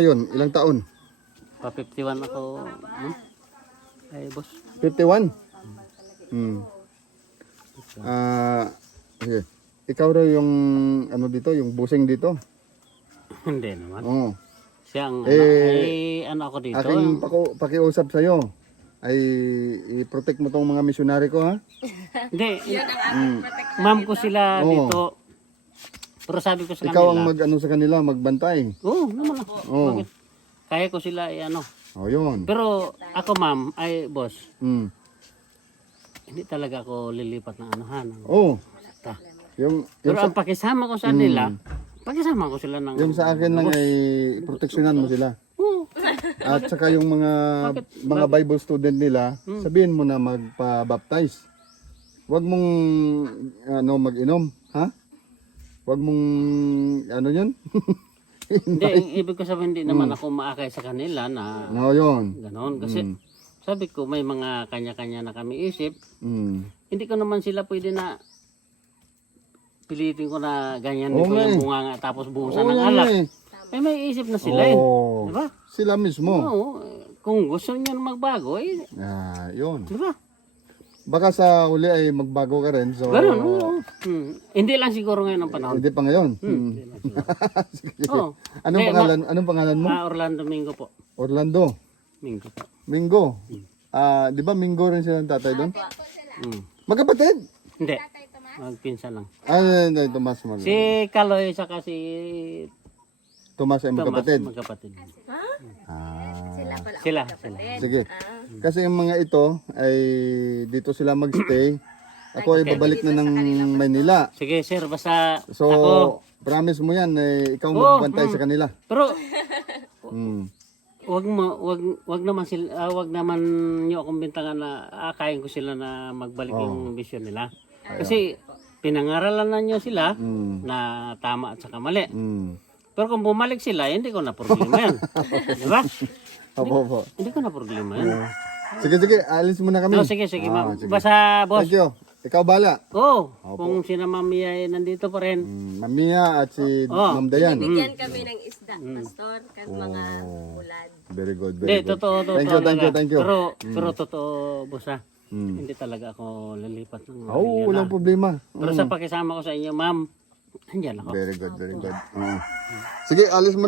Ayun, ilang taon? Pa 51 ako, ay boss. 51? Hmm. Sige. Ikaw raw yung ano dito, yung busing dito. Hindi naman. Oo. Siya ang ano ako dito. Aking pakiusap sa'yo ay i-protect mo tong mga misyonary ko, ha? Hindi. Ma'am ko sila Oo. dito. Pero sabi ko sa Ikaw ang kanila. mag-ano sa kanila, magbantay. Oo, naman ako. Oo. Bakit? Kaya ko sila ano. O, yun. Pero ako ma'am, ay boss, Hmm. hindi talaga ako lilipat ng anuhan. Oo. Ta. Yung Pero ang pakisama ko sa nila, pakisama ko sila ng... yung sa akin lang ay proteksyonan mo sila. Oo. At saka yung mga Bible student nila, sabihin mo na magpa-baptize. Huwag mong ano mag-inom, ha? Huwag mong ano 'yun? Hindi, ang ibig ko sabihin, hindi naman ako maakay sa kanila na No, 'yun. gano'n. Kasi sabi ko, may mga kanya-kanya na kami isip. Mm. Hindi ko naman sila pwede na pilitin ko na ganyan Oo ko nga yung eh. bunga nga tapos buhusan Oo ng yan alak. eh. Eh may isip na sila eh. Oo. Diba? Sila mismo. Oo. Kung gusto niyo magbago eh. Yun. Diba? Baka sa huli ay magbago ka rin. So, Ganun. Oo. Hindi lang siguro ngayon ang panahon. hindi pa ngayon. Hindi lang siguro. Oo. Anong Eh, pangalan? Anong pangalan mo? Orlando Mingo po. Orlando. Mingo po. Mingo. Di ba Mingo rin sila ng tatay doon? Magkapatid? Hindi. Magpinsan lang. Ay, Tomas. Si Kaloy saka si Tomas ay Tomas, magkapatid. magkapatid. Ah, Sila. sige. Kasi yung mga ito ay dito sila magstay. Ako ay babalik na ng Maynila. Sige sir, basta So, ako. promise mo yan, ikaw Oo, magbantay sa kanila. Pero Mm. wag naman sila, wag naman niyo akong bintangan na akayin ko sila na magbalik yung vision nila. Kasi pinangaralan na niyo sila na tama at saka mali. Mm. Pero kung bumalik sila, hindi ko na problema yan. Di ba? Opo. Hindi ko na problema yan. Sige, alis muna kami. No, sige, ma'am. sige. Basta, boss. Thank you. Ikaw bala. Oo, kung sina Ma'am Mia ay nandito pa rin. Mamia at si Ma'am Dayan. Bigyan kami ng isda, pastor, kan mga ulad. Very good, Hindi, very good. totoo. Thank you. Pero totoo, boss ha. Hindi talaga ako lilipat ng Oo, walang problema. Pero sa pakisama ko sa inyo, ma'am, andyan ako. Very good, very good. Sige, alis muna.